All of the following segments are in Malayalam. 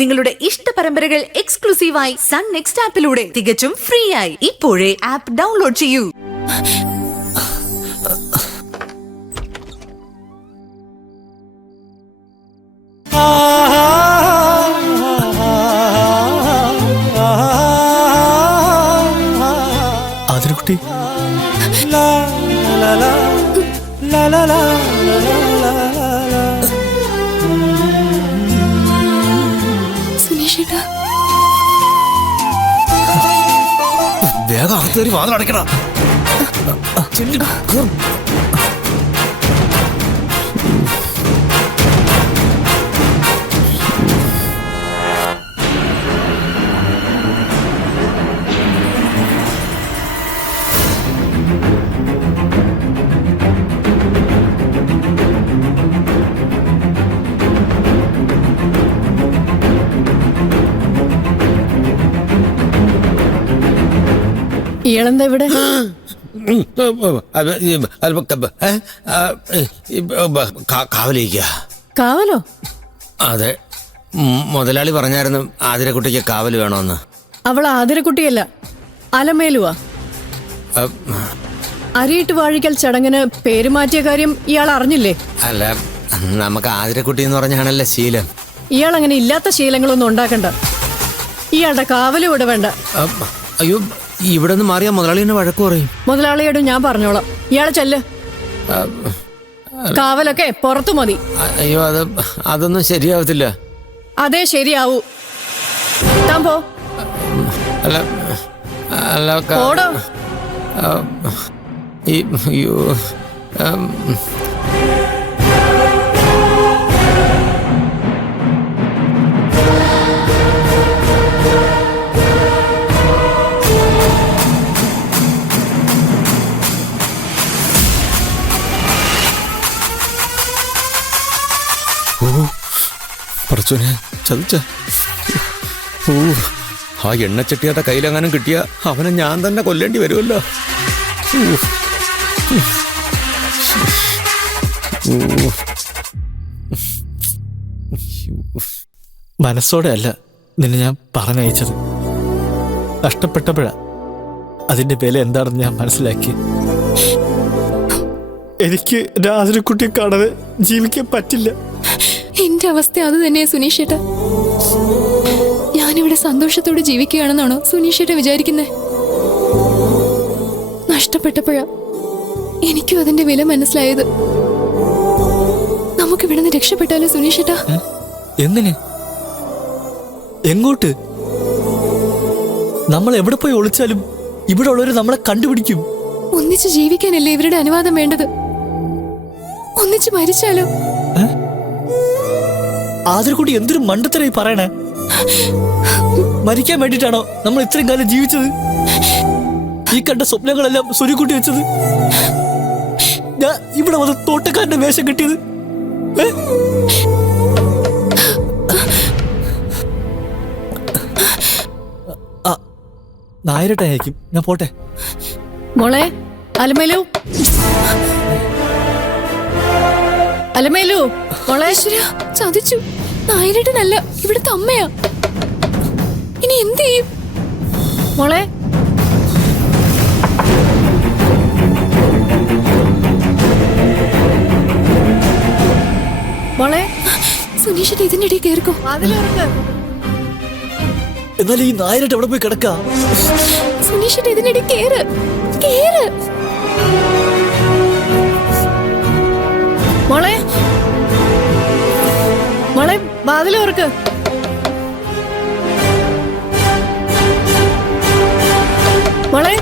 നിങ്ങളുടെ ഇഷ്ട പരമ്പരകൾ എക്സ്ക്ലൂസീവായി സൺ നെക്സ്റ്റ് ആപ്പിലൂടെ തികച്ചും ഫ്രീ ആയി ഇപ്പോഴേ ആപ്പ് ഡൗൺലോഡ് ചെയ്യൂ. ആതിരക്കുട്ടി വേഗം അകത്തേറി വാതിലടയ്ക്കണ. ഇയാളെന്താ ഇവിടെ? കാവലോ? അതെ, മുതലാളി പറഞ്ഞായിരുന്നു ആതിരക്കുട്ടിക്ക് കാവല് വേണമെന്ന്. അവൾ ആതിരക്കുട്ടിയല്ല, അലമേലുവാ. അരിയിട്ട് വാഴിക്കൽ ചടങ്ങിന് പേര് മാറ്റിയ കാര്യം ഇയാൾ അറിഞ്ഞില്ലേ? അല്ല, നമുക്ക് ആതിരക്കുട്ടി എന്ന് പറഞ്ഞാണല്ലോ ശീലം. ഇയാൾ അങ്ങനെ ഇല്ലാത്ത ശീലങ്ങളൊന്നും ഉണ്ടാക്കണ്ട. ഇയാളുടെ കാവലും ഇവിടെ വേണ്ട. അയ്യോ, ഇവിടെ നിന്ന് മാറിയാ മുതലാളി എന്നെ വഴക്ക് പറയും. മുതലാളിയോട് ഞാൻ പറഞ്ഞോളാം. ഇയാളെ ചെല്ല്. കാവലൊക്കെ പുറത്തു മതി. അയ്യോ, അതൊന്നും ശരിയാവത്തില്ല. അതേ ശരിയാവൂ. താൻ പോ. അല്ല അല്ല ഓടോ. അയ്യോ, പറച്ചോനെ ചതിച്ച. ആ എണ്ണച്ചട്ടിയുടെ കയ്യിലെങ്ങാനും കിട്ടിയ അവനെ ഞാൻ തന്നെ കൊല്ലേണ്ടി വരുമല്ലോ. മനസ്സോടെ അല്ല നിന്നെ ഞാൻ പറഞ്ഞയച്ചത്. നഷ്ടപ്പെട്ടപ്പോഴാ അതിന്റെ വില എന്താണെന്ന് ഞാൻ മനസ്സിലാക്കി. എനിക്ക് ആതിരക്കുട്ടിയെ കാണാതെ ജീവിക്കാൻ പറ്റില്ല. എന്റെ അവസ്ഥ അത് തന്നെയാ സുനീഷേട്ടാ. ഞാനിവിടെ സന്തോഷത്തോടെ ജീവിക്കുകയാണെന്നാണോ സുനീഷേട്ട വിചാരിക്കുന്നത്? നഷ്ടപ്പെട്ടപ്പോഴാ എനിക്കും അതിന്റെ വില മനസ്സിലായത്. നമുക്ക് ഇവിടെ നിന്ന് രക്ഷപ്പെട്ടാലോ സുനീഷേട്ടാ? എങ്ങനെ? എങ്ങോട്ട്? നമ്മൾ എവിടെ പോയി ഒളിച്ചാലും ഇവിടെ ഉള്ളവര് നമ്മളെ കണ്ടുപിടിക്കും. ഒന്നിച്ച് ജീവിക്കാനല്ലേ ഇവരുടെ അനുവാദം വേണ്ടത്. ഒന്നിച്ച് മരിച്ചാലോ? ആതിരക്കുട്ടി എന്തൊരു മണ്ടത്തരായി പറയണേ. മരിക്കാൻ വേണ്ടിട്ടാണോ നമ്മൾ ഇത്രയും കാലം ജീവിച്ചത്? ഈ കണ്ട സ്വപ്നങ്ങളെല്ലാം സുനിക്കുട്ടി വെച്ചത്? ഞാൻ ഇവിടെ വന്ന് തോട്ടക്കാരന്റെ വേഷം കിട്ടിയത്? നായരട്ടായിരിക്കും. ഞാൻ പോട്ടെ. മോളെ, അലമേലു, അലമേലു മോളെ. ചതിച്ചു. നായരട്ടനല്ല, ഇവിടുത്തെ അമ്മയാ. ഇനി എന്ത് ചെയ്യും മോളെ? മോളെ, സുനീഷേട്ട ഇതിന്റെ ഇടയിൽ കേൾക്കോ? എന്നാൽ ഈ നായരട്ട് എവിടെ പോയി കിടക്ക? സുനീഷേട്ട ഇതിന്റെ ഇടയിൽ കേറ്, കേറ്. മോളെ, മോളെ, വാതിലോർക്ക്. മോളെ,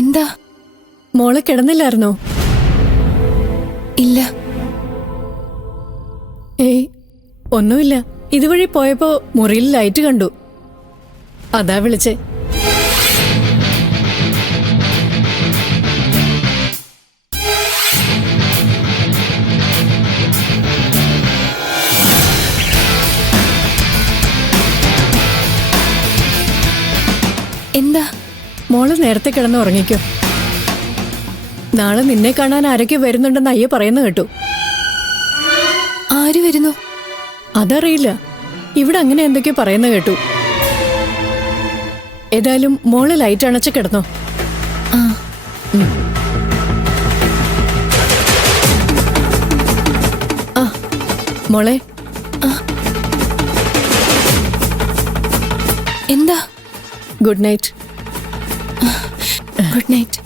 എന്താ? മോളെ കിടന്നില്ലായിരുന്നോ? ഇല്ല. ഏയ്, ഒന്നുമില്ല. ഇതുവഴി പോയപ്പോ മുറിയിൽ ലൈറ്റ് കണ്ടു, അതാ വിളിച്ചേ. എന്താ? മോള് നേരത്തെ കിടന്ന് ഉറങ്ങിക്കോ. നാളെ നിന്നെ കാണാൻ ആരൊക്കെ വരുന്നുണ്ടെന്ന് അയ്യ പറയുന്ന കേട്ടു. ആര് വരുന്നു? അതറിയില്ല, ഇവിടെ അങ്ങനെ എന്തൊക്കെയോ പറയുന്ന കേട്ടു. ഏതായാലും മോള് ലൈറ്റ് അണച്ച് കിടന്നോ. ആ. ആ മോളെ. എന്താ? Good night. Good night.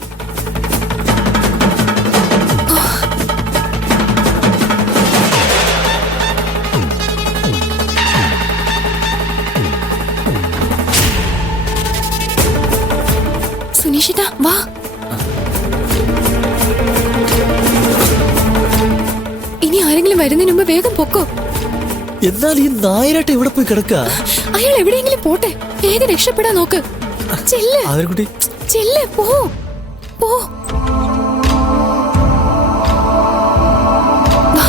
Sunishita വാ. ഇനി ആരെങ്കിലും വരുന്നതിന് മുമ്പ് വേഗം പൊക്കോ. എന്നാൽ ഈ നായരായിട്ട് എവിടെ പോയി കിടക്ക? അയാൾ എവിടെയെങ്കിലും പോട്ടെ, വേഗം രക്ഷപ്പെടാൻ നോക്ക്. ചെല്ല് ആതിരക്കുട്ടി, ചെല്ല്, പോ പോ. വാ.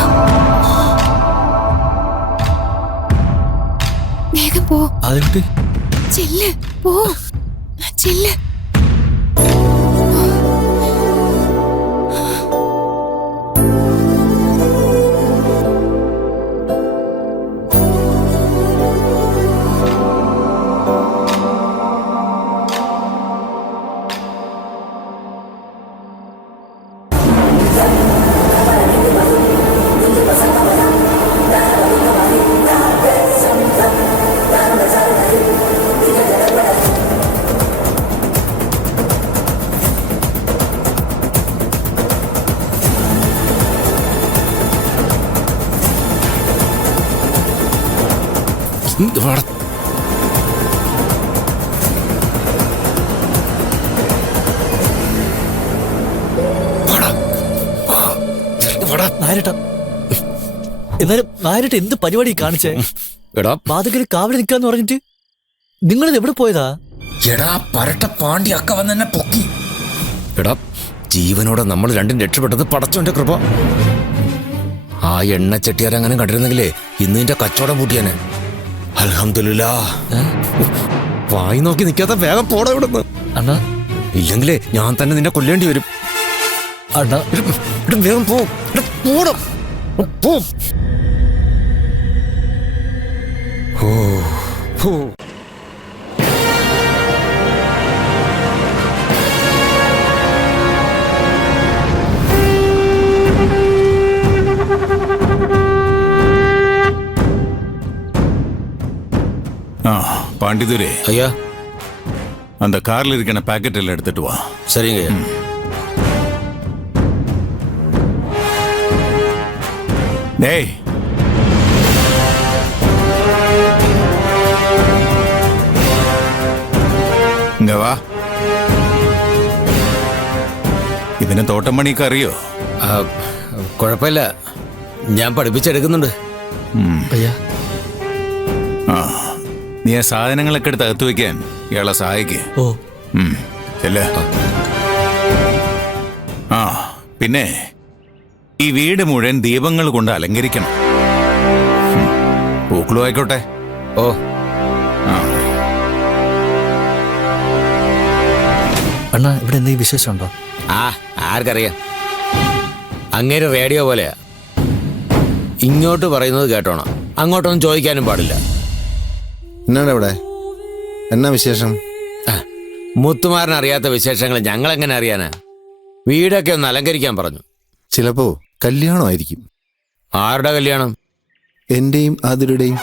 വേഗം പോ. ആതിരക്കുട്ടി. ചെല്ല്, പോ, ചെല്ല്. നായരട്ട, എന്നാലും നായരട്ട എന്ത് പരിപാടി കാണിച്ചേ? എടാ പാതകര് കാവലി നിൽക്കാന്ന് പറഞ്ഞിട്ട് നിങ്ങളിത് എവിടെ പോയതാ? എടാ പരട്ട പാണ്ടി അക്ക വന്നെന്നെ പൊക്കി. എടാ ജീവനോടെ നമ്മൾ രണ്ടും രക്ഷപ്പെട്ടത് പടച്ചോന്റെ കൃപ. ആ എണ്ണ ചെട്ടിയാരങ്ങനെ കണ്ടിരുന്നെങ്കിലേ ഇന്ന് നിന്റെ കച്ചവടം പൂട്ടിയാനെ. അൽഹംദുലില്ലാ. വായി നോക്കി നിൽക്കാതെ വേഗം പോടാ ഇവിടുന്ന്. അണ്ണാ, ഇല്ലെങ്കിലേ ഞാൻ തന്നെ നിന്നെ കൊല്ലേണ്ടി വരും. അണ്ണാ, വേഗം പോ. പോടാ, പോ. ഓ ഓ. பாண்டிதுரே ஐயா, அந்த கார்ல இருக்கிற பாக்கெட் எல்லாம் எடுத்துட்டு வா. சரிங்க. டேய், இங்க வா. ഇതിനെ തോട്ടം പണിയൊക്കെ അറിയോ? കുഴപ്പമില്ല, ഞാൻ പഠിപ്പിച്ചെടുക്കുന്നുണ്ട്. അയ്യാ. ആ, നീ ആ സാധനങ്ങളൊക്കെ എടുത്ത് അകത്ത് വെക്കാൻ ഇയാളെ സഹായിക്കേ. ഓ. ചെല്ലേ. ആ, പിന്നെ ഈ വീട് മുഴുവൻ ദീപങ്ങൾ കൊണ്ട് അലങ്കരിക്കണം. പൂക്കളും ആയിക്കോട്ടെ. ഓ. അണ്ണാ, ഇവിടെ എന്തെങ്കിലും വിശേഷമുണ്ടോ? ആ, ആർക്കറിയാം. അങ്ങേര് റേഡിയോ പോലെയാ, ഇങ്ങോട്ട് പറയുന്നത് കേട്ടോണം, അങ്ങോട്ടൊന്നും ചോദിക്കാനും പാടില്ല. എന്നാണ് ഇവിടെ എന്നാ വിശേഷം? മുത്തുമാരൻ അറിയാത്ത വിശേഷങ്ങൾ ഞങ്ങൾ എങ്ങനെ അറിയാനാ? വീടൊക്കെ ഒന്ന് അലങ്കരിക്കാൻ പറഞ്ഞു. ചിലപ്പോ കല്യാണമായിരിക്കും. ആരുടെ കല്യാണം? എന്റെയും ആതിരുടെയും.